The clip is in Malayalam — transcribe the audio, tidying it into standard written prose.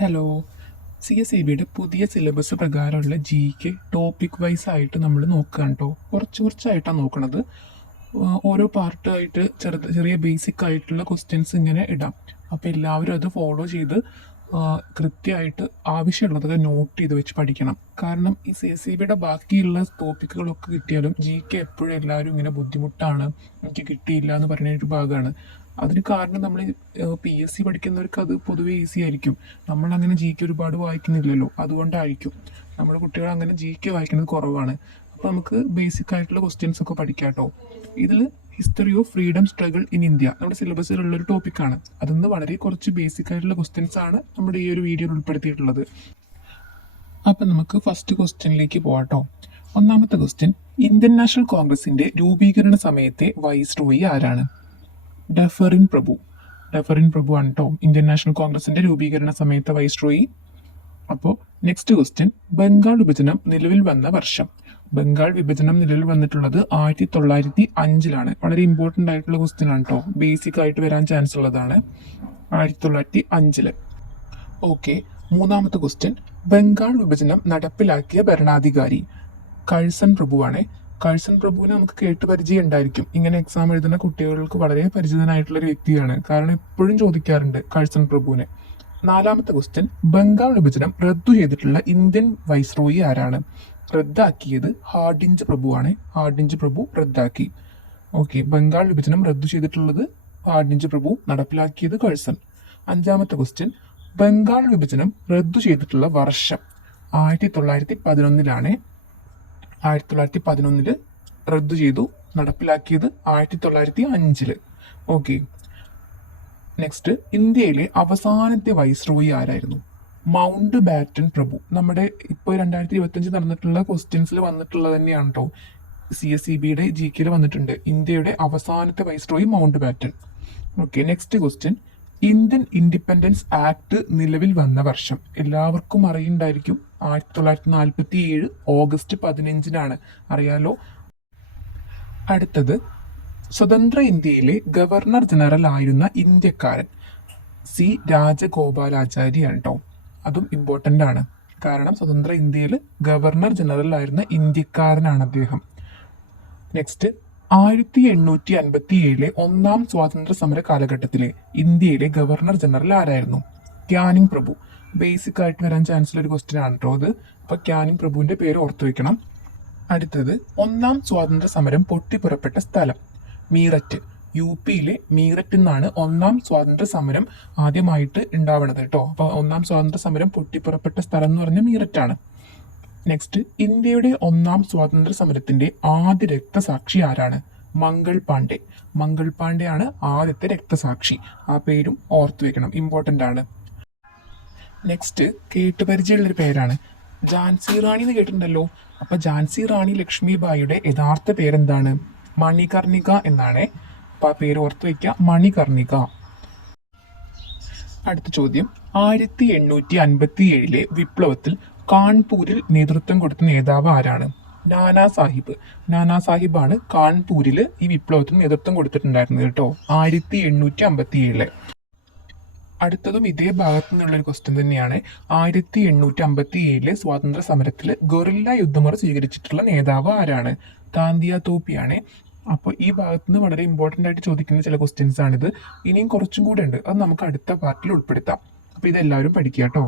ഹലോ. CSEBയുടെ പുതിയ സിലബസ് പ്രകാരമുള്ള GK ടോപ്പിക് വൈസ് ആയിട്ട് നമ്മൾ നോക്കുകയാണ് കേട്ടോ. കുറച്ചായിട്ടാണ് നോക്കണത്. ഓരോ പാർട്ടായിട്ട് ചെറിയ ബേസിക് ആയിട്ടുള്ള ക്വസ്റ്റ്യൻസ് ഇങ്ങനെ ഇടാം. അപ്പോൾ എല്ലാവരും അത് ഫോളോ ചെയ്ത് കൃത്യമായിട്ട് ആവശ്യമുള്ളതൊക്കെ നോട്ട് ചെയ്ത് വെച്ച് പഠിക്കണം. കാരണം ഈ CSEBയുടെ ബാക്കിയുള്ള ടോപ്പിക്കുകളൊക്കെ കിട്ടിയാലും GK എപ്പോഴും എല്ലാവരും ഇങ്ങനെ ബുദ്ധിമുട്ടാണ്, എനിക്ക് കിട്ടിയില്ല എന്ന് പറയുന്ന ഒരു ഭാഗമാണ്. അതിന് കാരണം നമ്മൾ PSC പഠിക്കുന്നവർക്ക് അത് പൊതുവെ ഈസി ആയിരിക്കും. നമ്മൾ അങ്ങനെ GK ഒരുപാട് വായിക്കുന്നില്ലല്ലോ, അതുകൊണ്ടായിരിക്കും നമ്മുടെ കുട്ടികൾ അങ്ങനെ GK വായിക്കുന്നത് കുറവാണ്. അപ്പോൾ നമുക്ക് ബേസിക് ആയിട്ടുള്ള ക്വസ്റ്റ്യൻസ് ഒക്കെ പഠിക്കാം കേട്ടോ. ഇതിൽ history of freedom struggle in India നമ്മുടെ സിലബസിലുള്ളൊരു ടോപ്പിക്കാണ്. അതിന്ന് വളരെ കുറച്ച് ബേസിക് ആയിട്ടുള്ള ക്വസ്റ്റ്യൻസ് ആണ് നമ്മുടെ ഈ ഒരു വീഡിയോയിൽ ഉൾപ്പെടുത്തിയിട്ടുള്ളത്. അപ്പം നമുക്ക് ഫസ്റ്റ് ക്വസ്റ്റ്യനിലേക്ക് പോകാട്ടോ. ഒന്നാമത്തെ ക്വസ്റ്റ്യൻ, ഇന്ത്യൻ നാഷണൽ കോൺഗ്രസിന്റെ രൂപീകരണ സമയത്തെ വൈസ്രോയി ആരാണ്? ഡഫറിൻ പ്രഭു ആണ് കേട്ടോ ഇന്ത്യൻ നാഷണൽ കോൺഗ്രസിന്റെ രൂപീകരണ സമയത്തെ വൈസ്രോയി. അപ്പോൾ നെക്സ്റ്റ് ക്വസ്റ്റ്യൻ, ബംഗാൾ വിഭജനം നിലവിൽ വന്ന വർഷം. ബംഗാൾ വിഭജനം നിലവിൽ വന്നിട്ടുള്ളത് 1905 വളരെ ഇമ്പോർട്ടൻ്റ് ആയിട്ടുള്ള ക്വസ്റ്റ്യൻ ആണ് കേട്ടോ. ബേസിക് ആയിട്ട് വരാൻ ചാൻസ് ഉള്ളതാണ്. 1905. ഓക്കെ. മൂന്നാമത്തെ ക്വസ്റ്റ്യൻ, ബംഗാൾ വിഭജനം നടപ്പിലാക്കിയ ഭരണാധികാരി. കഴ്സൺ പ്രഭുവാണ്. കഴ്സൺ പ്രഭുവിനെ നമുക്ക് കേട്ട് പരിചയം ഉണ്ടായിരിക്കും. ഇങ്ങനെ എക്സാം എഴുതുന്ന കുട്ടികൾക്ക് വളരെ പരിചിതനായിട്ടുള്ള ഒരു വ്യക്തിയാണ്. കാരണം എപ്പോഴും ചോദിക്കാറുണ്ട് കഴ്സൺ പ്രഭുവിനെ. നാലാമത്തെ ക്വസ്റ്റ്യൻ, ബംഗാൾ വിഭജനം റദ്ദു ചെയ്തിട്ടുള്ള ഇന്ത്യൻ വൈസ്രോയി ആരാണ്? റദ്ദാക്കിയത് ഹാർഡിഞ്ച് പ്രഭുവാണ്. ഹാർഡിഞ്ച് പ്രഭു റദ്ദാക്കി. ഓക്കെ. ബംഗാൾ വിഭജനം റദ്ദു ചെയ്തിട്ടുള്ളത് ഹാർഡിഞ്ച് പ്രഭു, നടപ്പിലാക്കിയത് കഴ്സൺ. അഞ്ചാമത്തെ ക്വസ്റ്റ്യൻ, ബംഗാൾ വിഭജനം റദ്ദു ചെയ്തിട്ടുള്ള വർഷം. 1911 1911 റദ്ദു ചെയ്തു. നടപ്പിലാക്കിയത് 1905. ഓക്കെ. നെക്സ്റ്റ്, ഇന്ത്യയിലെ അവസാനത്തെ വൈസ്രോയി ആരായിരുന്നു? മൗണ്ട് ബാറ്റൻ പ്രഭു. നമ്മുടെ ഇപ്പോൾ 2025 നടന്നിട്ടുള്ള ക്വസ്റ്റ്യൻസിൽ വന്നിട്ടുള്ളത് തന്നെയാണ് കേട്ടോ. CSEBയുടെ GKയിൽ വന്നിട്ടുണ്ട്. ഇന്ത്യയുടെ അവസാനത്തെ viceroy mount batten. Okay. Next question, Indian independence act നിലവിൽ വന്ന വർഷം. എല്ലാവർക്കും അറിയുണ്ടായിരിക്കും. 1947 ഓഗസ്റ്റ് 15 അറിയാലോ. അടുത്തത്, സ്വതന്ത്ര ഇന്ത്യയിലെ ഗവർണർ ജനറൽ ആയിരുന്ന ഇന്ത്യക്കാരൻ C രാജഗോപാലാചാരിയാണ് കേട്ടോ. അതും ഇമ്പോർട്ടൻ്റ് ആണ്. കാരണം സ്വതന്ത്ര ഇന്ത്യയിൽ ഗവർണർ ജനറൽ ആയിരുന്ന ഇന്ത്യക്കാരനാണ് അദ്ദേഹം. നെക്സ്റ്റ്, 1857 ഒന്നാം സ്വാതന്ത്ര്യ സമര കാലഘട്ടത്തിലെ ഇന്ത്യയിലെ ഗവർണർ ജനറൽ ആരായിരുന്നു? ക്യാനിങ് പ്രഭു. ബേസിക് ആയിട്ട് വരാൻ ചാൻസ് ഉള്ള ഒരു ക്വസ്റ്റ്യൻ ആണ് കേട്ടോ അത്. അപ്പൊ ക്യാനിങ് പ്രഭുവിന്റെ പേര് ഓർത്തു വെക്കണം. അടുത്തത്, ഒന്നാം സ്വാതന്ത്ര്യ സമരം പൊട്ടിപ്പുറപ്പെട്ട സ്ഥലം. മീററ്റ്. UPയിലെ മീററ്റ് നിന്നാണ് ഒന്നാം സ്വാതന്ത്ര്യ സമരം ആദ്യമായിട്ട് ഉണ്ടാവുന്നത് കേട്ടോ. അപ്പൊ ഒന്നാം സ്വാതന്ത്ര്യ സമരം പൊട്ടിപ്പുറപ്പെട്ട സ്ഥലം എന്ന് പറഞ്ഞാൽ മീററ്റാണ്. നെക്സ്റ്റ്, ഇന്ത്യയുടെ ഒന്നാം സ്വാതന്ത്ര്യ സമരത്തിന്റെ ആദ്യ രക്തസാക്ഷി ആരാണ്? മംഗൾ പാണ്ഡെ. മംഗൾ പാണ്ഡെ ആണ് ആദ്യത്തെ രക്തസാക്ഷി. ആ പേരും ഓർത്തു വെക്കണം, ഇമ്പോർട്ടൻ്റ് ആണ്. നെക്സ്റ്റ്, കേട്ടുപരിചയമുള്ളൊരു പേരാണ്. ഝാൻസി റാണി എന്ന് കേട്ടിട്ടുണ്ടല്ലോ. അപ്പൊ ഝാൻസി റാണി ലക്ഷ്മിബായിയുടെ യഥാർത്ഥ പേരെന്താണ്? മണികർണിക എന്നാണ്. അപ്പൊ ആ പേര് ഓർത്തു വെക്കുക, മണികർണിക. അടുത്ത ചോദ്യം, 1857 വിപ്ലവത്തിൽ കാൺപൂരിൽ നേതൃത്വം കൊടുത്ത നേതാവ് ആരാണ്? നാനാ സാഹിബ്. നാനാ സാഹിബാണ് കാൺപൂരിൽ ഈ വിപ്ലവത്തിന് നേതൃത്വം കൊടുത്തിട്ടുണ്ടായിരുന്നത് കേട്ടോ. 1857. അടുത്തതും ഇതേ ഭാഗത്തു നിന്നുള്ള ഒരു ക്വസ്റ്റ്യൻ തന്നെയാണ്. 1857 സ്വാതന്ത്ര്യ സമരത്തിൽ ഗൊറില്ല യുദ്ധമുറ സ്വീകരിച്ചിട്ടുള്ള നേതാവ് ആരാണ്? താന്തിയ തോപ്പിയാണ്. അപ്പോൾ ഈ ഭാഗത്ത് നിന്ന് വളരെ ഇമ്പോർട്ടൻ്റ് ആയിട്ട് ചോദിക്കുന്ന ചില ക്വസ്റ്റ്യൻസ് ആണിത്. ഇനിയും കുറച്ചും കൂടെ ഉണ്ട്, അത് നമുക്ക് അടുത്ത പാർട്ടിൽ ഉൾപ്പെടുത്താം. അപ്പോൾ ഇതെല്ലാവരും പഠിക്കുക കേട്ടോ.